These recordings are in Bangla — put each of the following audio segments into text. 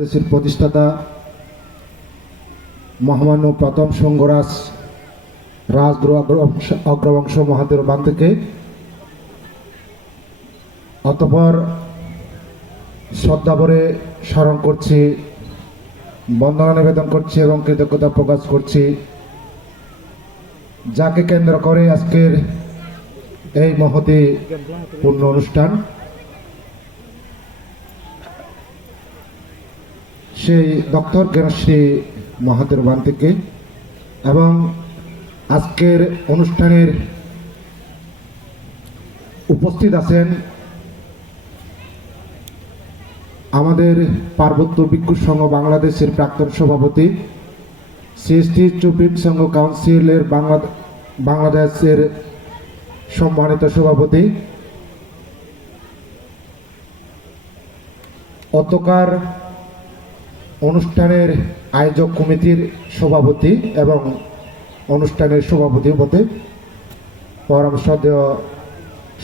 দেশের প্রতিষ্ঠাতা মহামান্য প্রথম সংঘরাজ রাজগুরু অগ্রবংশ মহাদেব বান থেকে অতপর শ্রদ্ধাভরে স্মরণ করছি, বন্দনা নিবেদন করছি এবং কৃতজ্ঞতা প্রকাশ করছি। যাকে কেন্দ্র করে আজকের এই মহতি পূর্ণ অনুষ্ঠান। সেই ডক্টর জ্ঞানশ্রী মহাতের বান থেকে এবং আজকের অনুষ্ঠানের উপস্থিত আছেন আমাদের পার্বত্য ভিক্ষু সংঘ বাংলাদেশের প্রাক্তন সভাপতি সিএসটি চুপিপ সংঘ কাউন্সিলের বাংলা বাংলাদেশের সম্মানিত সভাপতি অতকার অনুষ্ঠানের আয়োজক কমিটির সভাপতি এবং অনুষ্ঠানের সভাপতি পদে পরম সদেয়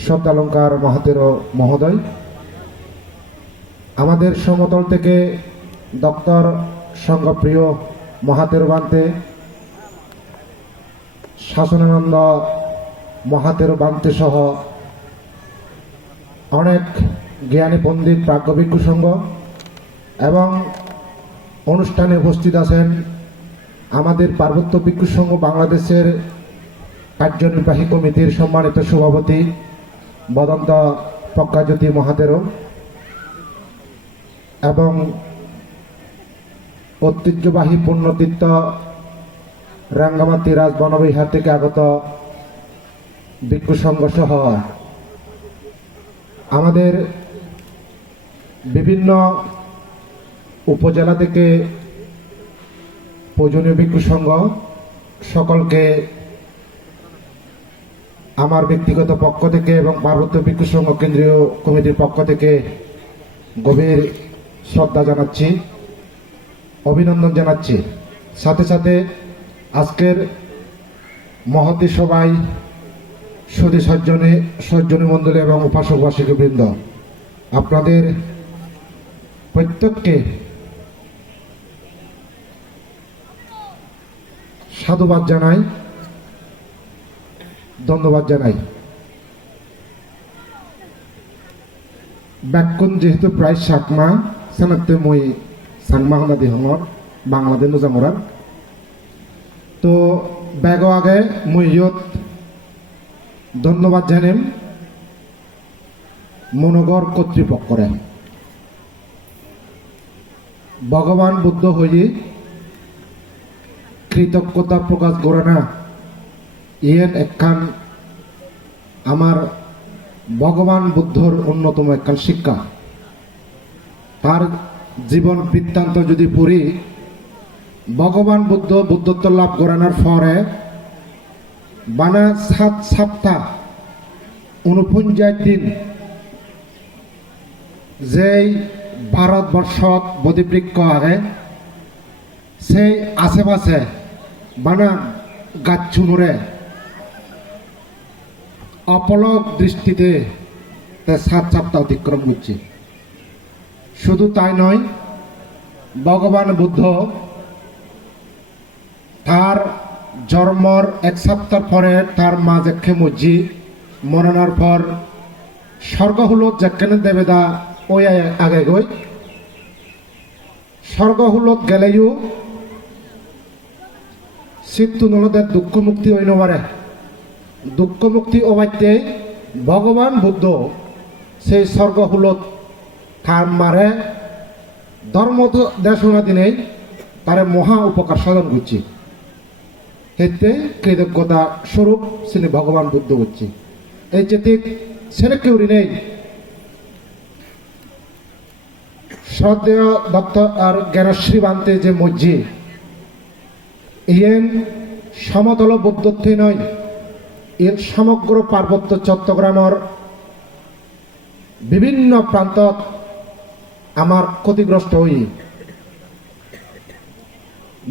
শব্দালঙ্কার মহাতের মহোদয়, আমাদের সমতল থেকে দপ্তর সংঘপ্রিয় মহাতের বান্তে শাসনানন্দ মহাতের বান্তে সহ অনেক জ্ঞানী পণ্ডিত প্রাজ্ঞ ভিক্ষু সংঘ এবং অনুষ্ঠানে উপস্থিত আছেন আমাদের পার্বত্য ভিক্ষু সংঘ বাংলাদেশের কার্যনির্বাহী কমিটির সম্মানিত সভাপতি বদন্ত প্রজ্ঞাজ্যোতি মহাতেরও এবং ঐতিহ্যবাহী পুণ্যতীর্থ রাঙ্গামাতি রাজ বনবিহার থেকে আগত ভিক্ষু সংঘ সহ আমাদের বিভিন্ন উপজেলা থেকে প্রয়োজনীয় ভিক্ষু সংঘ, সকলকে আমার ব্যক্তিগত পক্ষ থেকে এবং পার্বত্য ভিক্ষু সংঘ কেন্দ্রীয় কমিটির পক্ষ থেকে গভীর শ্রদ্ধা জানাচ্ছি, অভিনন্দন জানাচ্ছি। সাথে সাথে আজকের মহতি সবাই সুদী সজ্জনী সজ্জনী মণ্ডলী এবং উপাসক বৃন্দ আপনাদের প্রত্যেককে সাধুবাদ জানাই। ধন্যবাদ জানাই। ব্যাকুণ যেহেতু প্রায় সাতমা সানাতে মই সাংমা হনাদি হঙর বাংলাদেশ নোজামরার তো ব্যাগ আগে মই ইয়ত ধন্যবাদ জানিম মনোগর কর্তৃপক্ষরে। ভগবান বুদ্ধ হয়ে কৃতজ্ঞতা প্রকাশ করে না। ইয়ের একখান আমার ভগবান বুদ্ধর অন্যতম একখান শিক্ষা। তার জীবন বৃত্তান্ত যদি পড়ি, ভগবান বুদ্ধ বুদ্ধত্ব লাভ করানোর পরে বানা সাত সপ্তাহ উনপঞ্চাশ দিন যেই ভারতবর্ষত বদিবৃক্ষ আগে, সেই আশেপাশে বানা গাছুনুরে অপলক দৃষ্টিতে সাত সপ্তাহ অতিক্রম করছে। শুধু তাই নয়, ভগবান বুদ্ধ তার জন্মর এক সপ্তাহ পরে তার মা যেখে মজ্জি মরণার পর স্বর্গ হলো যেখানে দেবেদা ওই আগে গই। স্বর্গ হলো গেলেও সিদ্ধু নলদের দুঃখ মুক্তি হইন পারে দুঃখ মুক্তি অবাইতে ভগবান বুদ্ধ সেই স্বর্গ হুলত খাম মারে, ধর্ম দেশনা দিনেই তারে মহা উপকার সাধন করছি। হেতে কৃতজ্ঞতা স্বরূপ তিনি ভগবান বুদ্ধ করছি। এই ছেলে কেউ নেই। শ্রদ্ধেয় দত্ত আর জ্ঞানশ্রী বান্তে যে মজ্জি ইয়েন সমতল বুদ্ধত্বে নয়, এর সমগ্র পার্বত্য চট্টগ্রামের বিভিন্ন প্রান্তত আমার ক্ষতিগ্রস্ত হই।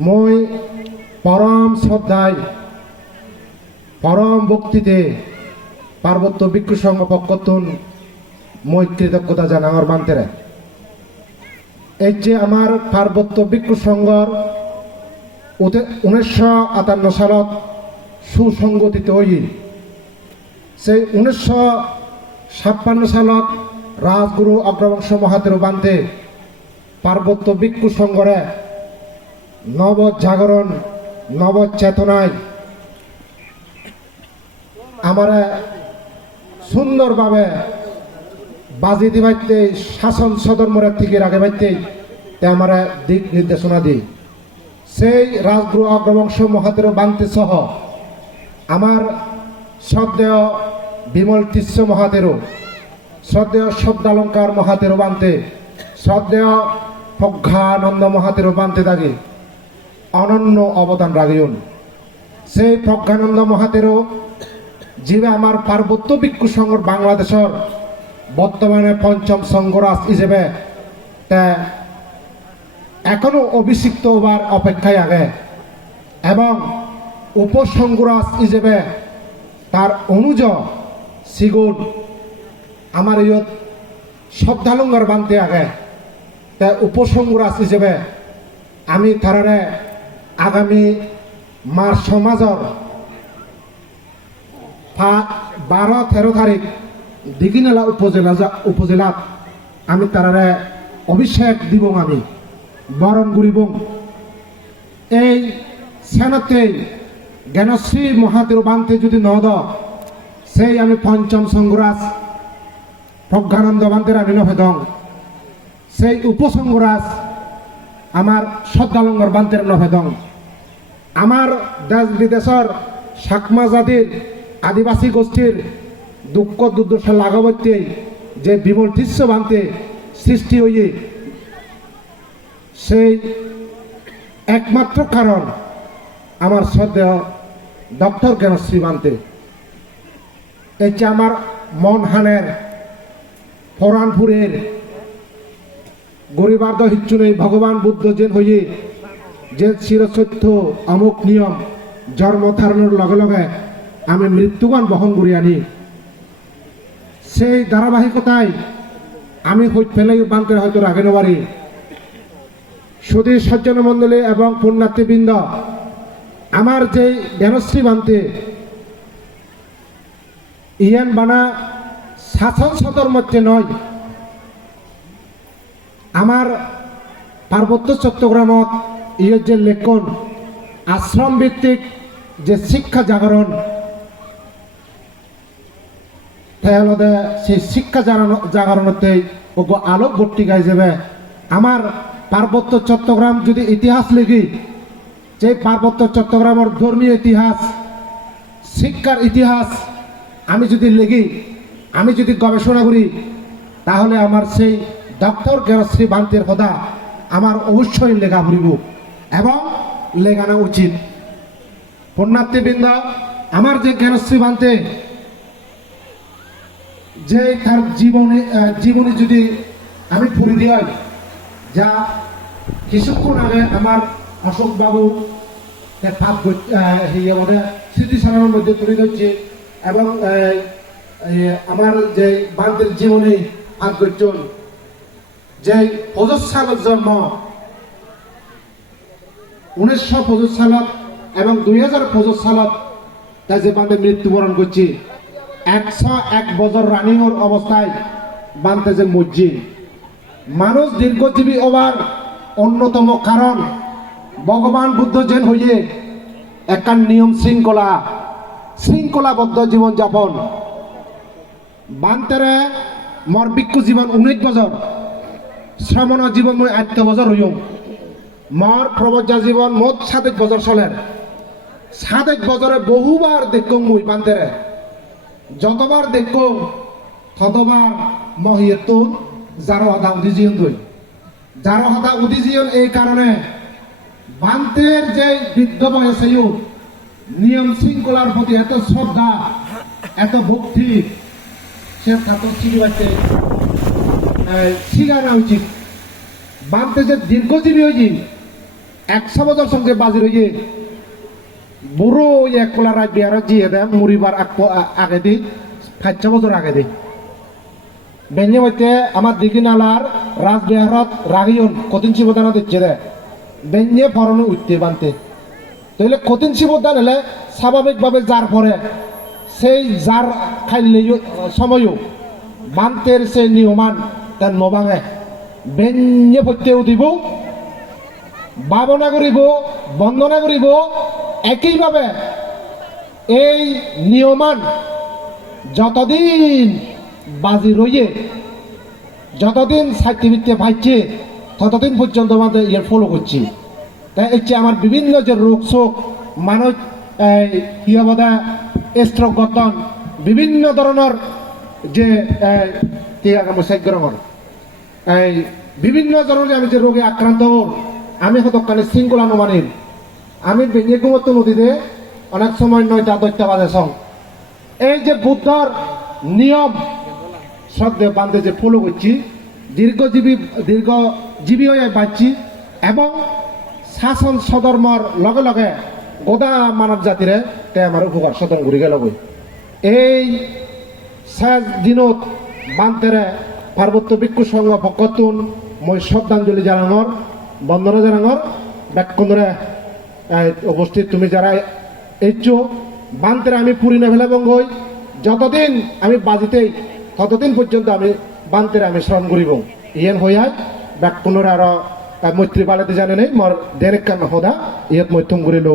মই পরম শ্রদ্ধায়, পরম ভক্তিতে পার্বত্য ভিক্ষু সংঘ পক্ষতুন মই কৃতজ্ঞতা জানাঙর বান্তেরে এই যে আমার পার্বত্য ভিক্ষু উনিশশো আটান্ন সালত সুসংগঠিত হই সেই উনিশশো ছাপ্পান্ন সালত রাজগুরু অগ্রবংশ মহাতের বান্ধে পার্বত্য নব জাগরণ, নব চেতনায় আমার সুন্দরভাবে বাজি দিবাইতে শাসন সদর মোড়ের থেকে রাগে বাইতে তে আমার দিক নির্দেশনা দিই। সেই রাজগুরু অগ্রবংশ মহাতের বান্তি সহ আমার শ্রদ্ধেয় বিমল তিস্য মহাতেরও, শ্রদ্ধেয় শব্দালঙ্কার মহাতেরও বান্তে, শ্রদ্ধেয় প্রজ্ঞানন্দ মহাতেরও বান্তে থাকে অনন্য অবদান রাখিউন সেই প্রজ্ঞানন্দ মহাতেরও যিনি আমার পার্বত্য ভিক্ষু সংঘ বাংলাদেশের বর্তমানে পঞ্চম সংঘরাজ হিসেবে তা এখনও অভিষিক্ত হবার অপেক্ষায় আগে। এবং উপসংঘরাজ হিসেবে তার অনুজ সিগুন আমার ইয়ত শব্দালঙ্গার বানতে আগে। তা উপসংঘরাজ হিসেবে আমি তারারে আগামী মার সমাজর বারো তেরো তারিখ দিঘিনালা উপজেলা, উপজেলাত আমি তারারে অভিষেক দিব আমি। বরণ করিব এই সেনাতে জ্ঞানশ্রী মহাদেব বান্তে যদি নদ, সেই আমি পঞ্চম সংঘরাজ প্রজ্ঞানন্দ বান্তের আমি নভেদং। সেই উপসংঘরাজ আমার শ্রদ্ধালঙ্গর বান্তের নভেদং। আমার দেশ বিদেশের সাকমা জাতির আদিবাসী গোষ্ঠীর দুঃখ দুর্দশা লাঘবত্যে যে বিমল দৃশ্য বানতে সৃষ্টি হয়ে সেই একমাত্র কারণ আমার শ্রদ্ধেয় ডক্টর জ্ঞানশ্রী বানতে এই যে আমার মন হানের ফরানপুরের গরিবার্দ হিচ্ছুনে ভগবান বুদ্ধ যেন হয়ে যে চিরসত্য অমুক নিয়ম জন্ম ধারণের লগে লগে আমি মৃত্যুবান বহন করি আনি। সেই ধারাবাহিকতায় আমি হইত ফেলে বানকে হয়তো রাখে পারি সুদী সজ্জন মণ্ডলী এবং পুণ্যার্থীবৃন্দ, আমার যে জ্ঞানশ্রী বানতে ইয়ান বানা শাসন সদর মধ্যে নয়, আমার পার্বত্য চট্টগ্রামত ইয়ের যে লেখন, আশ্রম ভিত্তিক যে শিক্ষা জাগরণ সেই শিক্ষা জাগানো জাগরণতে ওগো আলোক গাই যাবে। আমার পার্বত্য চট্টগ্রাম যদি ইতিহাস লিখি, যে পার্বত্য চট্টগ্রামের ধর্মীয় ইতিহাস, শিক্ষার ইতিহাস আমি যদি লিখি, আমি যদি গবেষণা করি, তাহলে আমার সেই ডক্টর গেরশ্রী বান্তের কথা আমার অবশ্যই লেখা ভরিব এবং লেখানো উচিত। পুণ্যার্থীবৃন্দ, আমার যে জ্ঞানশ্রী বান্তে, যে তার জীবনে জীবনে যদি আমি ফুরি দিই যা কিছুক্ষণ আগে আমার অশোক বাবু ভাব আমাদের স্মৃতিচারণের মধ্যে তুলে ধরছে এবং আমার যে বান্তের জীবনে ভাগ যে পঁচিশ সালত জন্ম, উনিশশো পঁচিশ সালত এবং দুই হাজার পঁচিশ সালত তা যে বান্ধে মৃত্যুবরণ করছে। একশো এক বছর রানিংয়ের অবস্থায় বানতে যে মসজিদ। মানুষ দীর্ঘজীবী হবার অন্যতম কারণ, ভগবান বুদ্ধ যেন হইয়ে একান নিয়ম শৃঙ্খলা, শৃঙ্খলাবদ্ধ জীবনযাপন। বান্তেরে মর ভিক্ষু জীবন উনিশ বছর, শ্রমণ জীবন মই আত্ম বছর হইম মর প্রবজ্জা জীবন মোট সাতেক বছর চলের। সাতেক বছরে বহুবার দেখুম মুই বান্তেরে। যতবার দেখুম, ততবার মহিয়ত যারো হদা উদি জীবন দই। যারো হদা উদি জীবন এই কারণে বান্তের যে বৃদ্ধ বয়সেও নিয়ম শৃঙ্খলার প্রতি এত শ্রদ্ধা, এত ভক্তি, সে ঠাকুর চিনিবাচ্ছে শিখানো উচিত। বান্তে যে দীর্ঘজীবী হয়েছি একশো বছর সঙ্গে বাজি রয়েছে বুড়ো এক কোলা রাজ বিহার জিয়ে দেয়, মরিবার আগ- আগে দি পাঁচশো বছর আগে দি বেঞ্জে হইতে আমার দিঘি নালার রাজবিহারত রাগিয়ন কঠিন শিবদানা দিচ্ছে রে। বেঞ্জে ফরনে উঠতে বানতে। তাহলে কঠিন শিবদান হলে স্বাভাবিকভাবে যার পরে, সেই যার খাইলে সময়ও। বান্তের সে নিয়মান তার নবাঙে। বেঞ্জে পড়তেও দিব ভাবনা করিব, বন্দনা করিব, একইভাবে এই নিয়মান যতদিন বাজি রয়ে যতদিন সাহিত্যবিদ্যে পাইছে, ততদিন পর্যন্ত আমাদের ইয়ে ফলো করছি। তাই হচ্ছে আমার বিভিন্ন যে রোগ শোক মানব হিয়াবদা স্ট্রোক গঠন বিভিন্ন ধরনের যে সাগ্রহণ এই, বিভিন্ন ধরনের আমি যে রোগে আক্রান্ত হল আমি কতক্ষণে শৃঙ্খলা অনুমানির আমি বেঞ্জে গুমত্ব নদীতে অনেক সময় নয় দশটা বাজে সং। এই যে বুদ্ধর নিয়ম শ্রদ্ধে বান্ধে যে ফলো করছি, দীর্ঘজীবী দীর্ঘজীবী হয়ে বাঁচছি এবং শাসন সদর্মর লগে লগে গোদা মানব জাতিরে তে আমার উপকার সদন ঘুরি গেল এই শেষ দিনত বান্তেরে পার্বত্য ভিক্ষু সংঘ ভকতুন মই শ্রদ্ধাঞ্জলি জানাঙর বন্দনা জানাঙর ব্যাকুন্দরে উপস্থিত তুমি যারা এইছো, বান্তেরে আমি পুরী না যতদিন আমি বাজিতেই ততদিন পর্যন্ত আমি বান্তের আমি স্মরণ করিব? ইয়েন হইয়াজ বা কোনোর আরও মৈত্রী বালাতে জানে নেই, মর দেরেক কান হদা ইয়ত মৈথম করিল